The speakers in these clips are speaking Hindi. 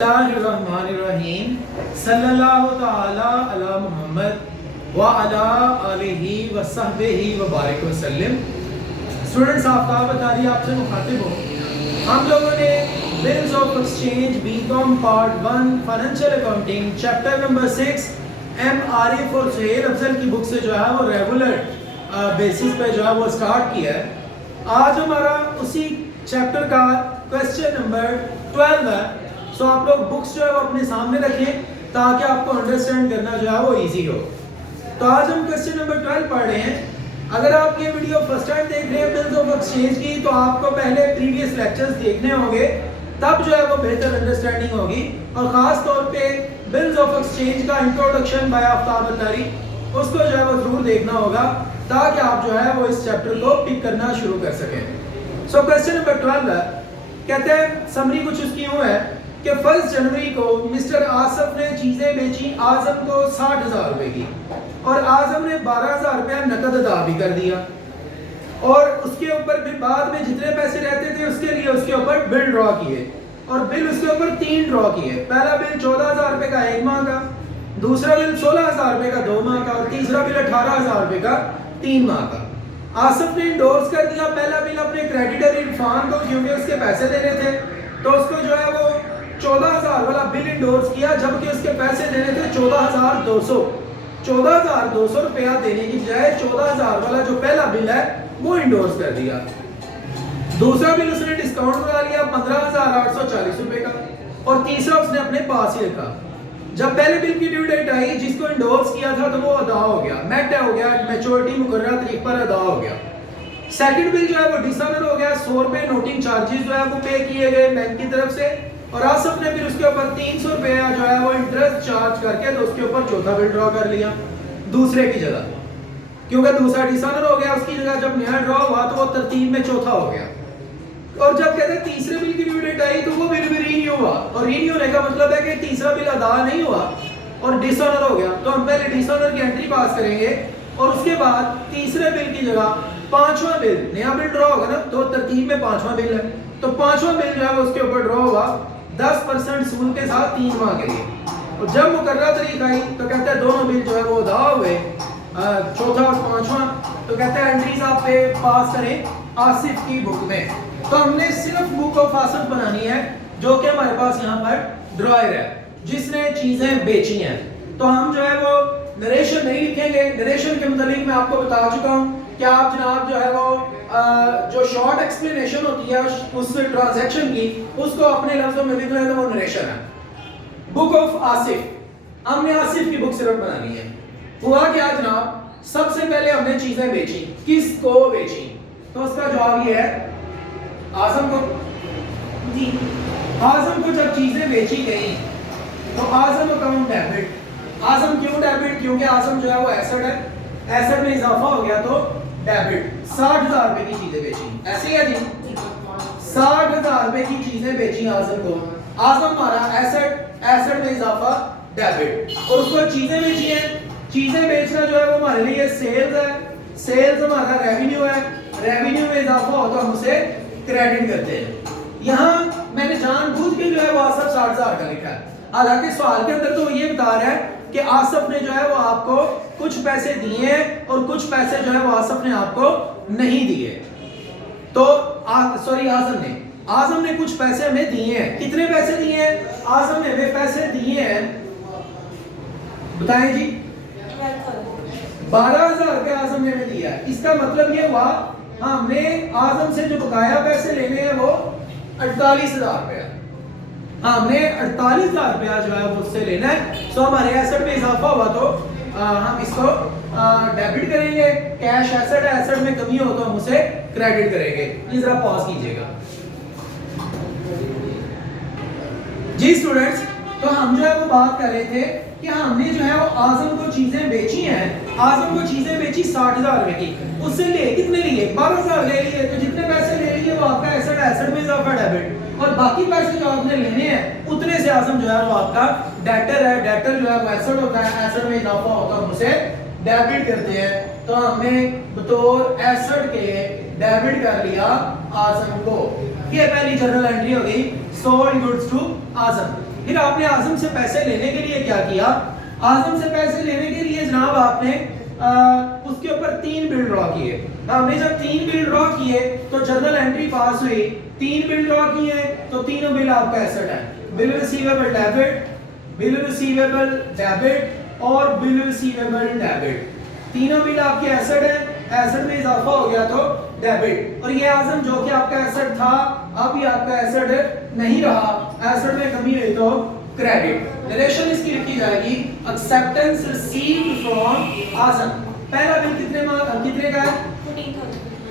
बिस्मिल्लाहिर्रहमानिर्रहीम सल्लल्लाहु तआला अला मुहम्मद व अला आलिहि व सहबिहि व बारिक वसल्लम। स्टूडेंट्स, आफ्ताब अतारी आपसे मुखातिब हो। हम लोगों ने bills of exchange BCom part 1 financial accounting chapter number 6 MRA for Suhail Afzal की बुक से जो है वो रेगुलर बेसिस पे जो है वो स्टार्ट किया है। आज हमारा उसी चैप्टर का क्वेश्चन नंबर 12 है। सो आप लोग बुक्स जो है वो अपने सामने रखें ताकि आपको अंडरस्टैंड करना जो है वो इजी हो। तो आज हम क्वेश्चन नंबर 12 पढ़ रहे हैं। अगर आप ये वीडियो फर्स्ट टाइम देख रहे हैं बिल्स ऑफ एक्सचेंज की, तो आपको पहले प्रीवियस लेक्चर्स देखने होंगे, तब जो है वो बेहतर अंडरस्टैंडिंग होगी। और ख़ास तौर पे बिल्स ऑफ एक्सचेंज का इंट्रोडक्शन बाय आफ्ताब अतारी, उसको जो है वो ज़रूर देखना होगा ताकि आप जो है वो इस चैप्टर को पिक करना शुरू कर सकें। सो क्वेश्चन नंबर 12 है, कहते हैं समरी कुछ उसकी यूँ है कि 1 जनवरी को मिस्टर आसफ ने चीजें बेची आजम को 60,000 रुपए की, और आजम ने 12,000 रुपया नकद अदा भी कर दिया। और उसके ऊपर फिर बाद में जितने पैसे रहते थे उसके लिए उसके ऊपर बिल ड्रॉ किए, और बिल उसके ऊपर 3 ड्रॉ किए। पहला बिल 14,000 रुपए का 1 माह का, दूसरा बिल 16,000 रुपए का 2 माह का, और तीसरा बिल 18,000 रुपए का 3 माह का। आसफ ने इंडोर्स कर दिया पहला बिल अपने क्रेडिटर इरफान को, क्योंकि उसके पैसे देने थे, तो उसको जो है वो 14,000 वाला बिल इंडोर्स किया, जबकि उसके पैसे देने थे 14,200। 14,200 रुपया देने की बजाय 14,000 वाला जो पहला बिल है वो इंडोर्स कर दिया। दूसरा बिल उसने डिस्काउंट करा लिया 15,840 रुपए का, और तीसरा उसने अपने पास ही रखा। जब पहले बिल की ड्यू डेट आई, जिसको इंडोर्स किया था तो वो अदा हो गया, मेट हो गया, मैच्योरिटी मुकर्रर तारीख पर अदा हो गया। सेकंड बिल जो है वो डिसऑनर हो गया, 100 रुपए नोटिंग चार्जेस जो है वो पे किए गए बैंक की तरफ से, और आसफ ने फिर उसके ऊपर 300 रुपया जो है वो इंटरेस्ट चार्ज करके तो उसके ऊपर चौथा बिल ड्रॉ कर लिया दूसरे की जगह, क्योंकि दूसरा डिसऑनर हो गया, उसकी जगह जब नया ड्रॉ हुआ तो वो तरतीब में चौथा हो गया। और जब कहते हैं तीसरे बिल की ड्यू डेट आई तो वो बिल भी रीन्यू हुआ, और रीन्यू होने का मतलब है कि तीसरा बिल अदा नहीं हुआ और डिसऑनर हो गया। तो हम पहले डिसऑनर की एंट्री पास करेंगे, और उसके बाद तीसरे बिल की जगह 5वां बिल, नया बिल ड्रॉ होगा ना, तो तरतीब में 5वां बिल है, तो 5वां बिल जो है वो उसके ऊपर ड्रॉ हुआ 10% सूद के साथ 3 माह के लिए। और जब मुकर्रर तारीख आई तो कहते हैं दोनों बिल जो है वो अदा हुए, चौथा और 5वां। तो कहते हैं एंट्रीज आप पे पास करें आसिफ की बुक में। तो हमने सिर्फ बुक ऑफ आसिफ बनानी है, जो कि हमारे पास यहाँ पर ड्रॉयर है, जिसने चीजें बेची हैं। तो हम जो है वो नरेशन नहीं लिखेंगे। नरेशन के मुतालिक मैं आपको बता चुका हूँ कि आप जनाब जो है वो जो शॉर्ट एक्सप्लेनेशन होती है उस ट्रांजैक्शन की, उसको अपने लफ्जों में लिखना है तो वो नरेशन है। बुक ऑफ आसिफ, हमने आसिफ की बुक सिर्फ बनानी है। हुआ क्या जनाब, सबसे पहले हमने चीजें बेची, किसको बेची? तो उसका जवाब ये है आजम को। जी, आजम को जब चीजें बेची गई तो आजम अकाउंट डेबिट। आजम क्यों डेबिट? क्योंकि आजम जो है वो एसेट है, एसेट में इजाफा हो गया तो डेबिट। 60,000 रुपए की चीजें बेची, ऐसे है जी, 60,000 रुपए की चीजें बेची आजम को। आजम हमारा एसेट, एसेट में इजाफा डेबिट, और उसको चीजें बेची है। चीजें बेचना जो है वो हमारे लिए सेल्स है, सेल्स हमारा रेवेन्यू है, रेवेन्यू में इजाफा हो तो हम उसे क्रेडिट करते हैं। यहाँ मैंने जानबूझ के जो है वो आसफ 60,000 का लिखा है, हालांकि सवाल के अंदर तो ये बता रहा है कि आसफ ने जो है वो आपको कुछ पैसे दिए और कुछ पैसे जो है वो आसफ ने आपको नहीं दिए। तो सॉरी, आजम ने कुछ पैसे हमें दिए हैं। कितने पैसे दिए हैं? आजम ने हमें पैसे दिए हैं, बताएं जी, 12,000 रुपया आजम ने हमें दिया है। इसका मतलब ये हुआ हमने आजम से जो बकाया पैसे लेने हैं वो 48,000 रुपया, हमने 48,000 रुपया जो है वो उससे लेना है। सो हमारे एसेट में इजाफा हुआ तो हम इसको डेबिट करेंगे। कैश एसेट है, एसेट में कमी हो तो हम उसे क्रेडिट करेंगे। ये जरा पॉज कीजिएगा जी स्टूडेंट्स। तो हम जो है वो बात कर रहे थे कि हमने जो है वो आजम को चीजें बेची हैं। आजम को चीजें बेची 60,000 रुपए की, उससे ले कितने लिए? 12,000 ले लिए। तो जितने पैसे ले लिए वो आपका एसेट, एसेट में इजाफा डेबिट, और बाकी पैसे जो आपने लेने हैं उतने से आजम जो है वो आपका डेटर है। डेटर जो है वो एसेट होता है, एसेट में इजाफा होता है, हम उसे डेबिट करते हैं। तो हमने बतौर एसेट के डेबिट कर लिया आजम को। ये पहली जर्नल एंट्री हो गई, सोल्ड गुड्स टू आजम। फिर आपने आजम से पैसे लेने के लिए क्या किया, आजम से पैसे लेने के लिए जनाब आपने उसके ऊपर 3 बिल ड्रॉ किए। हमने जब 3 बिल ड्रॉ किए तो जर्नल एंट्री पास हुई, 3 बिल ड्रॉ किए तो तीनों बिल आपका एसेट है, bill receivable debit, bill receivable debit और बिल रिसीवेबल डेबिट, तीनों बिल आपके एसेट है, एसेट में इजाफा हो गया तो डेबिट। और ये आजम जो कि आपका एसेट था अब ये आपका एसेट नहीं रहा, एसेट में कमी हुई तो क्रेडिट। नरेशन इसकी लिखी जाएगी एक्सेप्टेंस रिसीव्ड फ्रॉम आजम। पहला बिल कितने का है,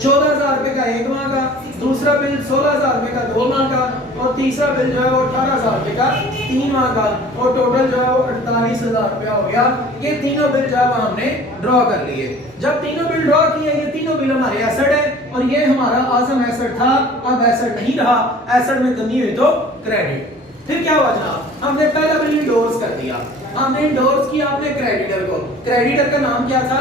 14,000 रुपए का 1 माह का, दूसरा बिल 16,000 रुपए का 2 माह का और तीसरा बिल जो है वो 18,000 रुपए का 3 माह का और टोटल जो है वो 48,000 रुपया हो गया। ये तीनों बिल जो है वो हमने ड्रॉ कर लिए। जब तीनों बिल ड्रॉ किए, ये तीनों बिल हमारे एसेट है और ये हमारा आजम एसेट था, अब एसेट नहीं रहा, एसेट में कमी हुई तो क्रेडिट। फिर क्या हुआ जनाब, हमने पहला बिल इंडोर्स कर दिया, हमने इंडोर्स किया अपने क्रेडिटर को। क्रेडिटर का नाम क्या था,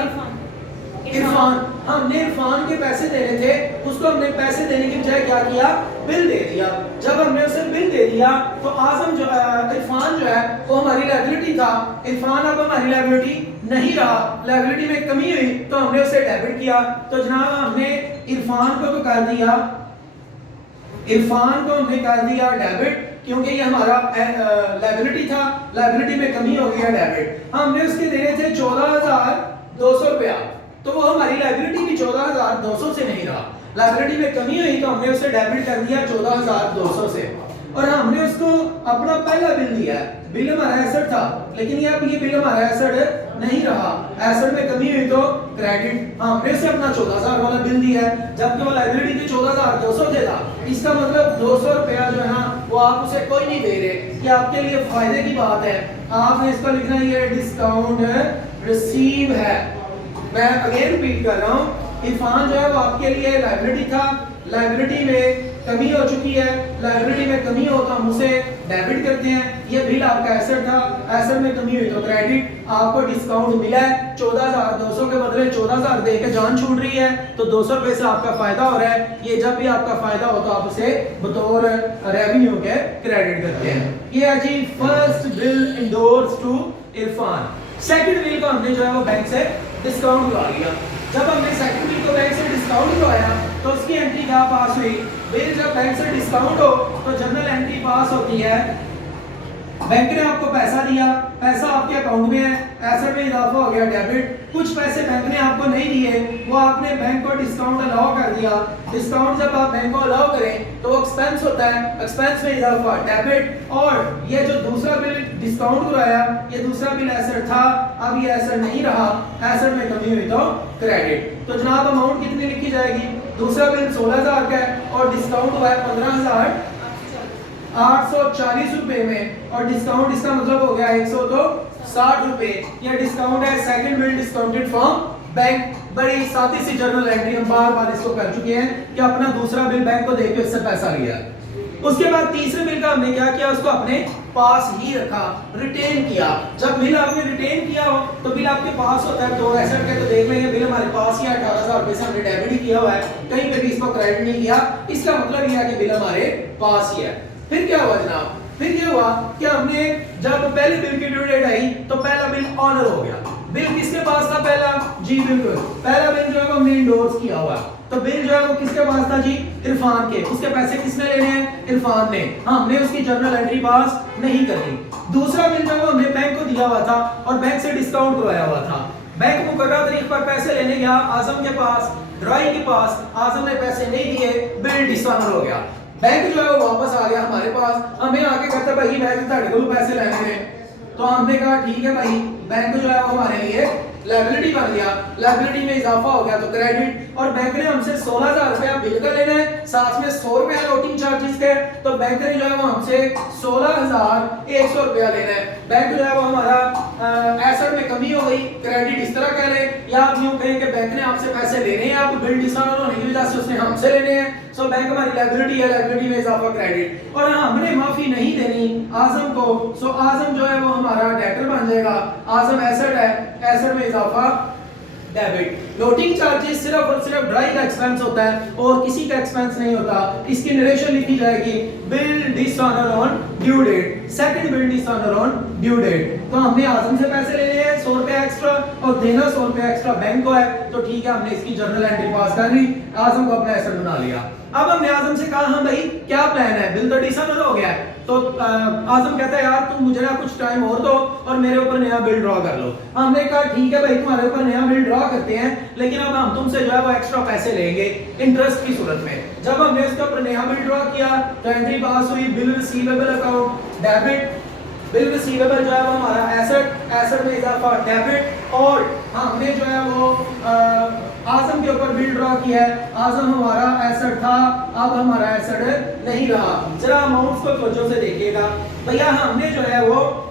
इरफान। हमने इरफान के पैसे देने थे, उसको हमने पैसे देने की बजाय क्या किया, बिल दे दिया। जब हमने उसे बिल दे दिया तो आजम जो इरफान जो है वो हमारी लायबिलिटी था, इरफान अब हमारी लायबिलिटी नहीं रहा, लायबिलिटी में कमी हुई तो हमने उसे डेबिट किया। तो जनाब हमने इरफान को तो कर दिया, इरफान को हमने कर दिया डेबिट क्योंकि ये हमारा लायबिलिटी था, लायबिलिटी में कमी हो गया डेबिट। हमने उसके देने थे 14,200 रुपया, तो वो हमारी लायबिलिटी भी 14,200 से नहीं रहा, लायबिलिटी में कमी हुई तो हमने उसे डेबिट कर दिया 14,200 से। और हमने उसको अपना पहला बिल दिया है, बिल हमारा एसेट था लेकिन ये बिल हमारा एसेट नहीं रहा, एसेट में कमी हुई तो क्रेडिट। हमने उसे अपना 14,000 वाला बिल दिया है जबकि वो लायबिलिटी थी 14,200 से था। इसका मतलब 200 रुपया जो है ना वो आप उसे कोई नहीं दे रहे, ये आपके लिए फायदे की बात है। आपने इसको लिखना है ये डिस्काउंट रिसीव है। मैं अगेन रिपीट कर रहा हूँ, इरफान जो है वो आपके लिए लायबिलिटी था, लायबिलिटी में कमी हो चुकी है, लायबिलिटी में कमी हो तो हम उसे डेबिट करते हैं। ये बिल आपका एसेट था, एसेट में कमी हुई तो क्रेडिट। आपको डिस्काउंट मिला है 14,200 के बदले 14,000 दे के जान छूट रही है तो 200 रुपए से आपका फायदा हो रहा है। ये जब भी आपका फायदा हो तो आप उसे बतौर रेवेन्यू के क्रेडिट करते हैं। ये है जी first bill endorse to Irfan. Second bill को हमने जो है वो बैंक से डिस्काउंट करवा लिया। जब हमने सेकंड बिल को बैंक से डिस्काउंट करवाया तो उसकी एंट्री क्या पास हुई, बिल जब बैंक से डिस्काउंट हो तो जनरल एंट्री पास होती है, बैंक ने आपको पैसा दिया, पैसा आपके अकाउंट में है, एसेट में इजाफा हो गया डेबिट। कुछ पैसे बैंक ने आपको नहीं दिए, वो आपने बैंक को डिस्काउंट अलाउ कर दिया। डिस्काउंट जब आप बैंक को अलाउ करें तो एक्सपेंस होता है, एक्सपेंस में इजाफा डेबिट। और ये जो दूसरा बिल डिस्काउंट कराया ये दूसरा बिल एसेट था, अब ये एसेट नहीं रहा, एसेट में कमी हुई तो क्रेडिट। तो जनाब अमाउंट कितनी लिखी जाएगी, दूसरा बिल 16,000 का है और डिस्काउंट हुआ है 15,840 रुपए में और डिस्काउंट इसका मतलब हो गया 160 रुपए। यह डिस्काउंट है second bill discounted from bank. बड़ी सादी सी जर्नल एंट्री हम बार-बार इसको कर चुके हैं कि अपना दूसरा बिल बैंक को देके उससे पैसा लिया। उसके बाद तीसरे बिल का हमने क्या किया, उसको अपने पास ही रखा, रिटेन किया। जब बिल आपने रिटेन किया हो तो बिल आपके पास होता है तो एसेट के तो देख लेंगे बिल हमारे पास ही 18,000 रुपए से हमने डेबिट ही किया हुआ है, कहीं पे भी इसको क्रेडिट नहीं किया, इसका मतलब यह है कि बिल हमारे पास ही है। फिर क्या हुआ जनाब, फिर ये हुआ कि हमने जब पहले बिल की ड्यू डेट आई तो पहला बिल ऑनर हो गया। बिल किसके पास था पहला, जी बिल्कुल पहला बिल जो है हमने इंडोर्स किया हुआ, तो बिल जो है वो किसके पास था जी, इरफान के। उसके पैसे किसने लेने हैं, इरफान ने। हमने उसकी जर्नल एंट्री पास नहीं करनी। दूसरा बिल जो है वो हमने बैंक को दिया हुआ था और बैंक से डिस्काउंट करवाया हुआ था। बैंक मुकर्रर तारीख पर पैसे लेने गया आजम के पास, ड्राई के पास, आजम ने पैसे नहीं दिए, बिल डिसऑनर हो गया। बैंक जो है वो वापस आ गया हमारे पास, हमें आके कहता भाई बैंक ताड़े को पैसे लेने हैं, तो हमने कहा ठीक है भाई, बैंक जो है वो हमारे लिए लायबिलिटी बन गया, लायबिलिटी में इजाफा हो गया तो क्रेडिट। और बैंक ने हमसे 16,000 रुपया बिल का लेना है, साथ में 100 रुपया लोटिंग चार्जेस के, तो बैंक ने जो है वो हमसे 16,100 रुपया लेना है। बैंक जो है वो हमारा एसेट में कमी हो गई, क्रेडिट इस तरह कह लें, या आप यूं कहें कि बैंक ने आपसे पैसे लेने हैं, आप बिल डिसऑनर होने की वजह से उसने हमसे लेने हैं, सो बैंक हमारी लायबिलिटी है, लायबिलिटी में इजाफा क्रेडिट। और हमने माफी नहीं देनी आजम को, सो आजम जो है वो हमारा डेटर बन जाएगा, आजम एसेट है, एसेट में इजाफा डेबिट। लोडिंग चार्जेस सिर्फ और सिर्फ ड्राइंग का एक्सपेंस होता है और किसी का एक्सपेंस नहीं होता। इसकी नरेशन लिखी जाएगी bill dishonour on due date, second bill dishonour on due date. तो हमने आजम से पैसे ले लिए 100 रुपए एक्स्ट्रा और देना 100 रुपए एक्स्ट्रा बैंक को है, तो ठीक है हमने इसकी जर्नल एंट्री पास कर ली, आजम को अपना एसेट बना लिया। अब हमने आजम से कहा हाँ भाई क्या प्लान है, बिल तो डिसऑनर हो गया है, तो आजम कहता है यार तुम मुझे ना कुछ टाइम और दो और मेरे ऊपर नया बिल ड्रॉ कर लो। हमने कहा ठीक है भाई तुम्हारे ऊपर नया बिल ड्रॉ करते हैं, लेकिन अब हम तुमसे जो है वो एक्स्ट्रा पैसे लेंगे इंटरेस्ट की सूरत में। जब हमने इसके ऊपर नया बिल ड्रॉ किया तो एंट्री पास हुई bill receivable account debit, bill receivable जो है वो हमारा एसेट, एसेट में इजाफा डेबिट, और हमने जो है वो आजम के ऊपर बिल ड्रॉ किया है, आजम हमारा एसेट था, अब हमारा एसेट नहीं रहा। जरा अमाउंट्स को तवज्जो से देखिएगा भैया, हमने जो है वो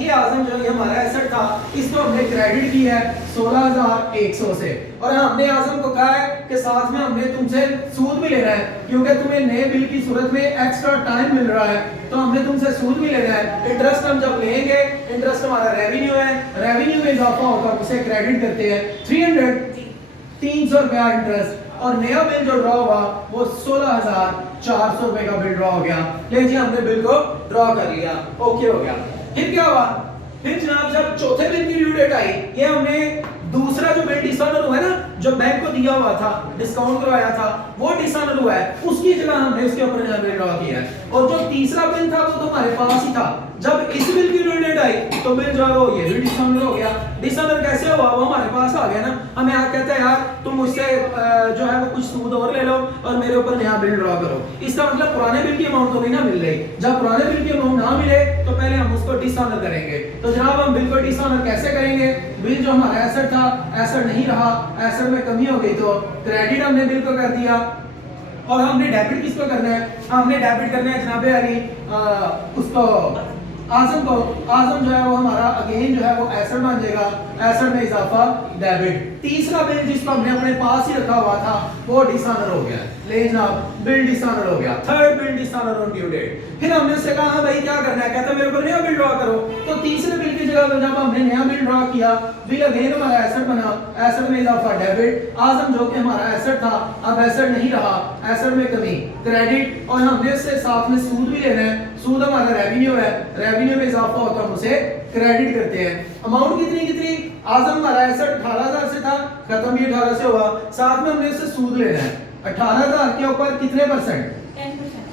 ये आजम जो ये हमारा एसेट था इसको हमने क्रेडिट किया है 16,100 से, और हमने आजम को कहा है कि साथ में हमने तुमसे सूद भी लेना है क्योंकि तुम्हें नए बिल की सूरत में एक्स्ट्रा टाइम मिल रहा है, तो हमने तुमसे सूद भी लेना है। इंटरेस्ट हम जब लेंगे, इंटरेस्ट हमारा रेवेन्यू है, रेवेन्यू में इजाफा होगा उसे क्रेडिट करते हैं 300 रुपया इंटरेस्ट, और नया बिल जो ड्रॉ हुआ वो 16,400 रुपए का बिल ड्रॉ हो गया। ले जी हमने बिल को ड्रॉ कर लिया, ओके हो गया। फिर क्या हुआ, फिर जनाब जब चौथे बिल की ड्यू डेट आई, ये हमने दूसरा जो बिल डिसऑनर हुआ है ना, जो बैंक को दिया हुआ था, डिस्काउंट करवाया था, वो डिसऑनर हुआ है, उसकी जगह हमने उसके ऊपर नया बिल ड्रॉ किया है। और जो तीसरा बिल था वो तो हमारे पास ही था, जब इस बिल की ड्यू डेट आई तो बिल जो है वो ये भी डिसऑनर हो गया। डिसऑनर कैसे हुआ, वो हमारे पास आ गया ना, हमें आ कहता है यार तुम मुझसे जो है वो कुछ सूद और ले लो और मेरे ऊपर नया बिल ड्रॉ करो। इसका मतलब पुराने बिल की अमाउंट तो नहीं ना मिल रही, जब पुराने बिल की अमाउंट ना मिले तो पहले हम उसको डिसऑनर करेंगे। तो जनाब हम बिल को डिसऑनर कैसे करेंगे, बिल जो हमारा एसेट था एसेट नहीं रहा, एसेट में कमी हो गई तो क्रेडिट हमने बिल को कर दिया, और हमने डेबिट किसको करना है, हमने डेबिट करना है जनाबे अली उसको आजम को। आजम जो है वो हमारा अगेन जो है वो एसेट बन जाएगा, एसेट में इजाफा डेबिट। तीसरा बिल जिसको हमने अपने पास ही रखा हुआ था वो डिसऑनर हो गया, ले जनाब बिल डिसऑनर हो गया, third bill dishonour on due date. फिर हमने उससे कहा हाँ भाई क्या करना है, कहता मेरे ऊपर नया बिल ड्रॉ करो। तो तीसरे बिल की जगह जब हमने नया बिल ड्रॉ किया, बिल अगेन हमारा एसेट बना, एसेट में इजाफा डेबिट, आजम जो कि हमारा एसेट था अब एसेट नहीं रहा, एसेट में कमी क्रेडिट, और हमने उससे साथ में सूद भी लेना है, सूद हमारा रेवेन्यू है, रेवेन्यू में इजाफा होता है हम उसे क्रेडिट करते हैं। अमाउंट कितनी कितनी, आजम हमारा एसेट 18,000 से था, खत्म भी 18 से हुआ, साथ में हमने उससे सूद लेना है 18,000 के ऊपर कितने परसेंट,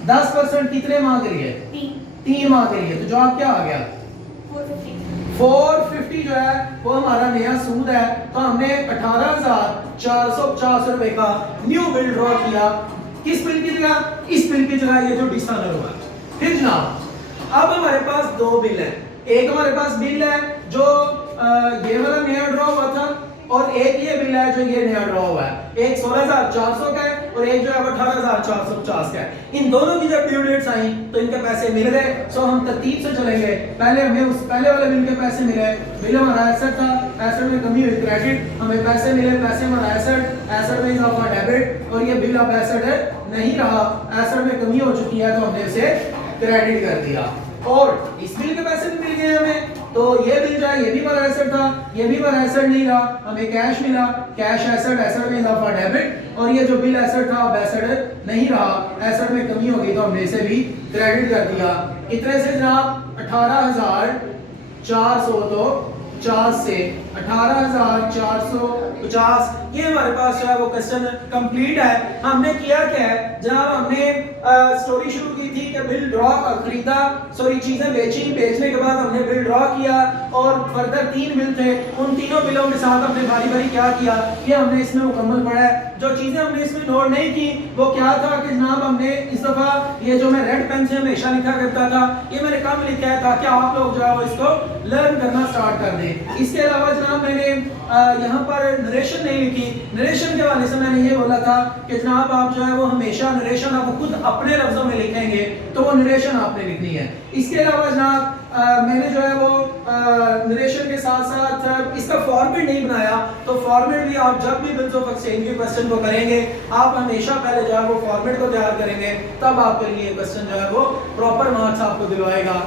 10%, कितने माह के लिए, 3 माह के लिए। तो जवाब क्या आ गया 450 जो है वो हमारा नया सूद है। तो हमने 18,450 रुपए का न्यू बिल ड्रॉ किया, किस बिल की जगह, इस बिल की जगह ये जो डिसऑनर हुआ। फिर जनाब अब हमारे पास दो बिल है, एक हमारे पास बिल है जो ये वाला नया ड्रॉ हुआ था, और एक ये बिल है जो ये नया ड्रॉ हुआ है, एक 16,400 का है और एक जो है 18,450 का है। इन दोनों की जब ड्यू डेट्स आई तो इनके पैसे मिल गए, सो हम तरतीब से चलेंगे। पहले हमें उस पहले वाले बिल के पैसे मिले, बिल हमारा एसेट था, एसेट में कमी हुई क्रेडिट, हमें पैसे मिले, पैसे हमारा एसेट, एसेट में इजाफा डेबिट, और ये बिल अब एसेट है नहीं रहा, एसेट में कमी हो चुकी है तो हमने उसे क्रेडिट कर दिया। और इस बिल के पैसे भी मिल गए हमें, तो ये बिल जो है ये भी हमारा एसेट था, ये भी हमारा एसेट नहीं रहा, हमें कैश मिला, कैश एसेट, एसेट में इजाफा डेबिट, और ये जो बिल एसेट था अब एसेट नहीं रहा, एसेट में कमी हो गई तो हमने इसे भी क्रेडिट कर दिया। इतने से जनाब 18,400 तो 50 से 18,450 ये हमारे पास जो है वो क्वेश्चन कंप्लीट है। हमने किया क्या है जनाब, हमने स्टोरी शुरू की थी कि बिल ड्रॉ खरीदा, सॉरी चीजें बेची, बेचने के बाद हमने बिल ड्रॉ किया और फर्दर 3 बिल थे, उन तीनों बिलों के साथ हमने बारी बारी क्या किया ये हमने इसमें मुकम्मल पढ़ा है। जो चीजें हमने इसमें नोट नहीं की वो क्या था कि जनाब हमने इस दफा ये जो मैं रेड पेन से हमेशा लिखा करता था ये मैंने कम लिखा है ताकि आप लोग जो है वो इसको लर्न करना स्टार्ट कर दें। इसके अलावा जनाब मैंने यहाँ पर नरेशन नहीं लिखी, नरेशन के हवाले से मैंने ये बोला था कि जनाब आप जो है वो हमेशा नरेशन आप खुद अपने लफ्जों में लिखेंगे तो वो नरेशन आपने लिखनी है। इसके अलावा जनाब मैंने जो है वो नरेशन के साथ साथ इसका फॉर्मेट नहीं बनाया, तो फॉर्मेट भी आप जब भी बिल्स ऑफ एक्सचेंज के क्वेश्चन को करेंगे आप हमेशा पहले जो है वो फॉर्मेट को तैयार करेंगे, तब आपके लिए क्वेश्चन जो है वो प्रॉपर मार्क्स आपको दिलवाएगा।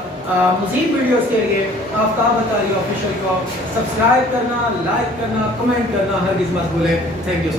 मज़ीद वीडियोस के लिए आफ्ताब अतारी ऑफिशियल को सब्सक्राइब करना, लाइक करना, कमेंट करना हरगिज़ मत भूलें। Thank you so much.